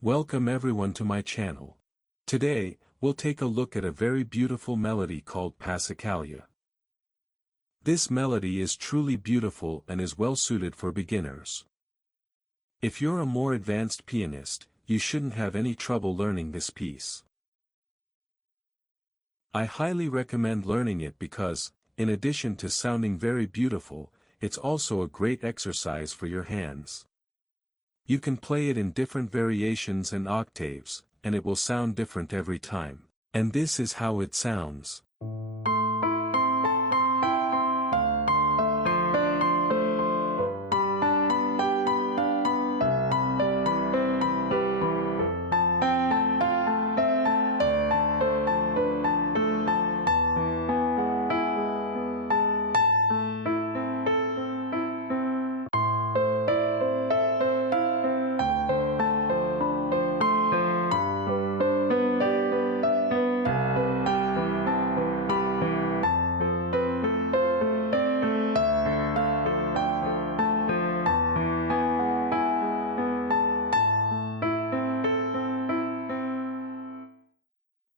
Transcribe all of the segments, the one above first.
Welcome everyone to my channel. Today, we'll take a look at a very beautiful melody called Passacaglia. This melody is truly beautiful and is well suited for beginners. If you're a more advanced pianist, you shouldn't have any trouble learning this piece. I highly recommend learning it because, in addition to sounding very beautiful, it's also a great exercise for your hands. You can play it in different variations and octaves, and it will sound different every time. And this is how it sounds.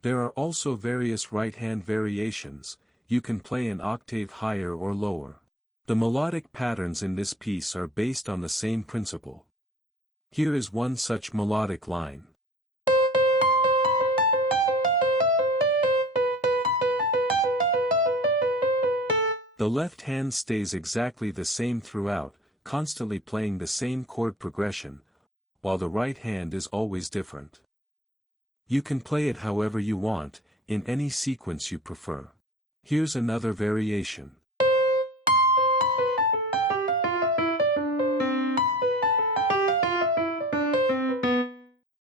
There are also various right-hand variations. You can play an octave higher or lower. The melodic patterns in this piece are based on the same principle. Here is one such melodic line. The left hand stays exactly the same throughout, constantly playing the same chord progression, while the right hand is always different. You can play it however you want, in any sequence you prefer. Here's another variation.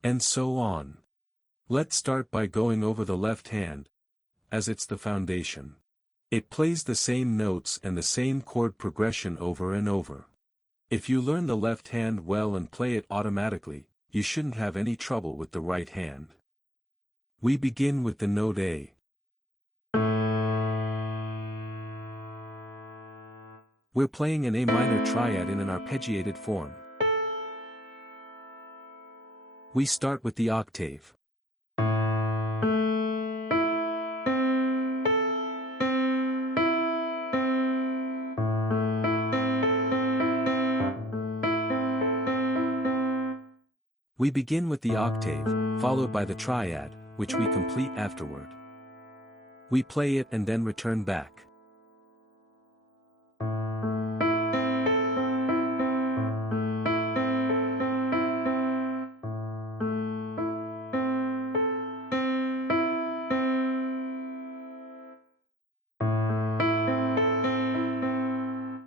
And so on. Let's start by going over the left hand, as it's the foundation. It plays the same notes and the same chord progression over and over. If you learn the left hand well and play it automatically, you shouldn't have any trouble with the right hand. We begin with the note A. We're playing an A minor triad in an arpeggiated form. We start with the octave. We begin with the octave, followed by the triad, which we complete afterward. We play it and then return back.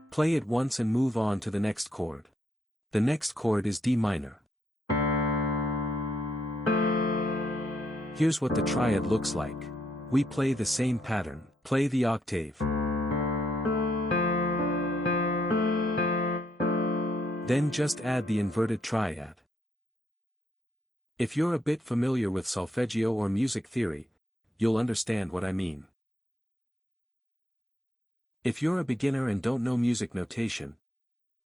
Play it once and move on to the next chord. The next chord is D minor. Here's what the triad looks like. We play the same pattern, play the octave. Then just add the inverted triad. If you're a bit familiar with solfeggio or music theory, you'll understand what I mean. If you're a beginner and don't know music notation,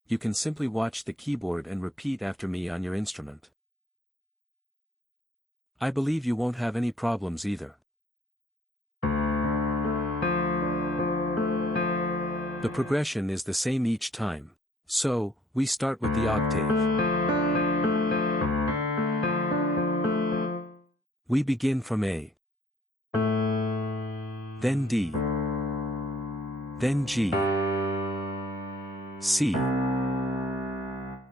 you can simply watch the keyboard and repeat after me on your instrument. I believe you won't have any problems either. The progression is the same each time, so, we start with the octave. We begin from A. Then D. Then G. C.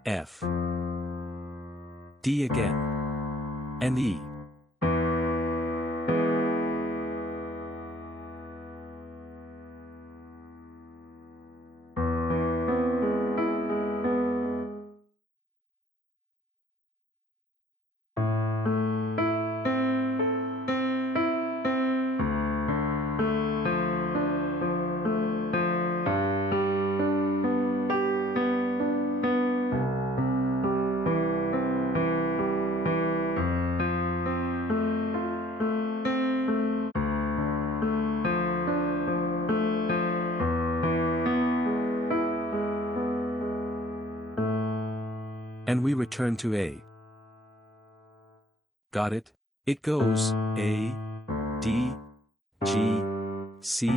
F. D again. And E. And we return to A. Got it? It goes A, D, G, C,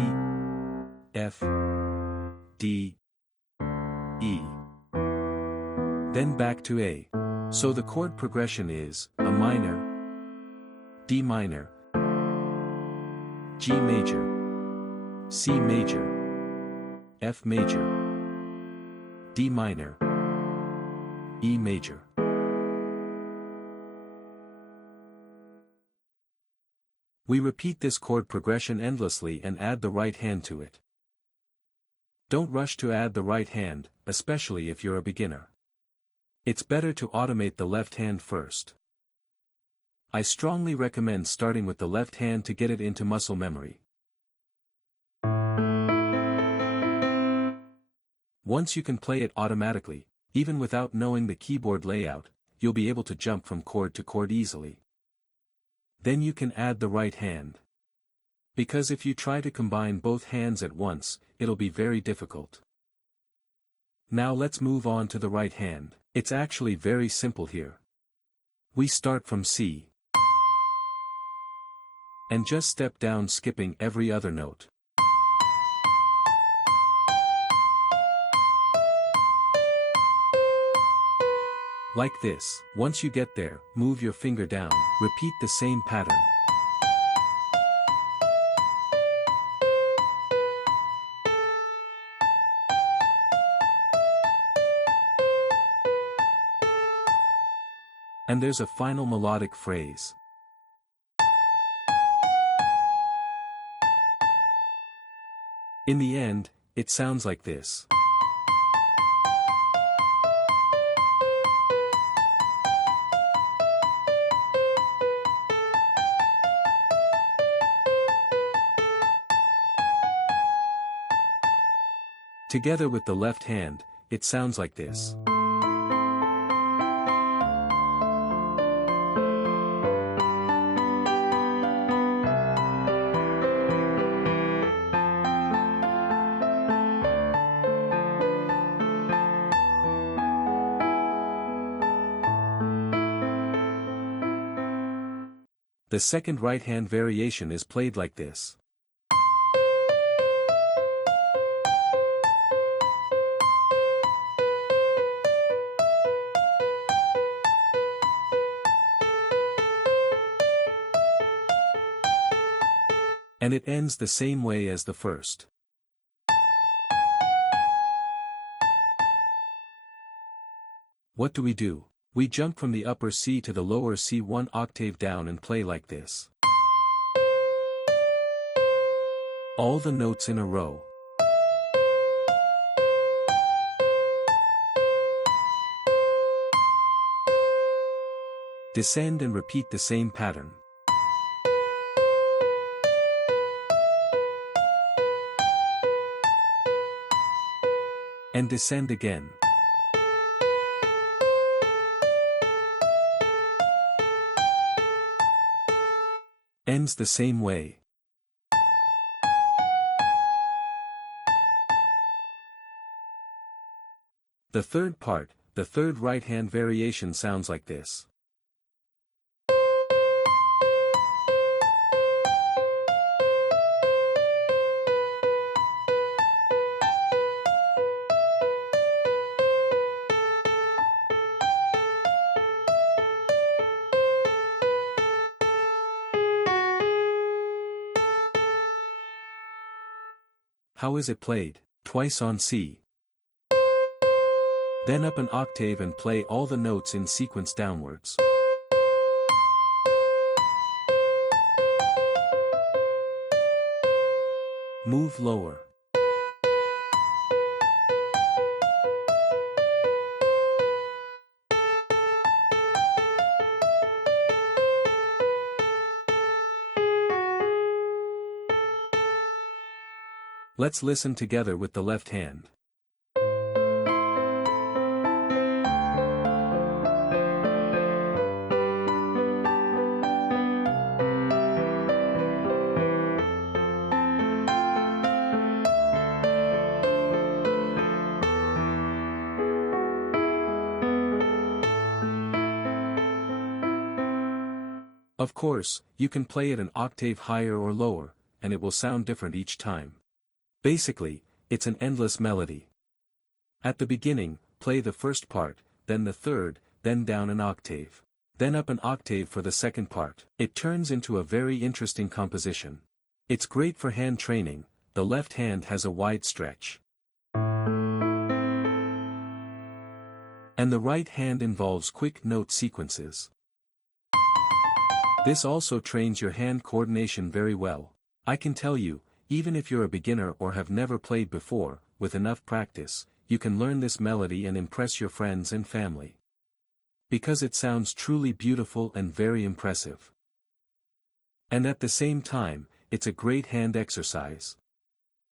F, D, E. Then back to A. So the chord progression is a minor, D minor, G major, C major, F major, D minor, E major. We repeat this chord progression endlessly and add the right hand to it. Don't rush to add the right hand, especially if you're a beginner. It's better to automate the left hand first. I strongly recommend starting with the left hand to get it into muscle memory. Once you can play it automatically, even without knowing the keyboard layout, you'll be able to jump from chord to chord easily. Then you can add the right hand. Because if you try to combine both hands at once, it'll be very difficult. Now let's move on to the right hand. It's actually very simple here. We start from C. And just step down skipping every other note. Like this. Once you get there, move your finger down. Repeat the same pattern. And there's a final melodic phrase. In the end, it sounds like this. Together with the left hand, it sounds like this. The second right-hand variation is played like this. And it ends the same way as the first. What do? We jump from the upper C to the lower C 1 octave down and play like this. All the notes in a row. Descend and repeat the same pattern. And descend again. Ends the same way. The third part, the third right-hand variation sounds like this. How is it played? Twice on C. Then up an octave and play all the notes in sequence downwards. Move lower. Let's listen together with the left hand. Of course, you can play it an octave higher or lower, and it will sound different each time. Basically, it's an endless melody. At the beginning, play the first part, then the third, then down an octave. Then up an octave for the second part. It turns into a very interesting composition. It's great for hand training. The left hand has a wide stretch. And the right hand involves quick note sequences. This also trains your hand coordination very well. I can tell you, even if you're a beginner or have never played before, with enough practice, you can learn this melody and impress your friends and family. Because it sounds truly beautiful and very impressive. And at the same time, it's a great hand exercise.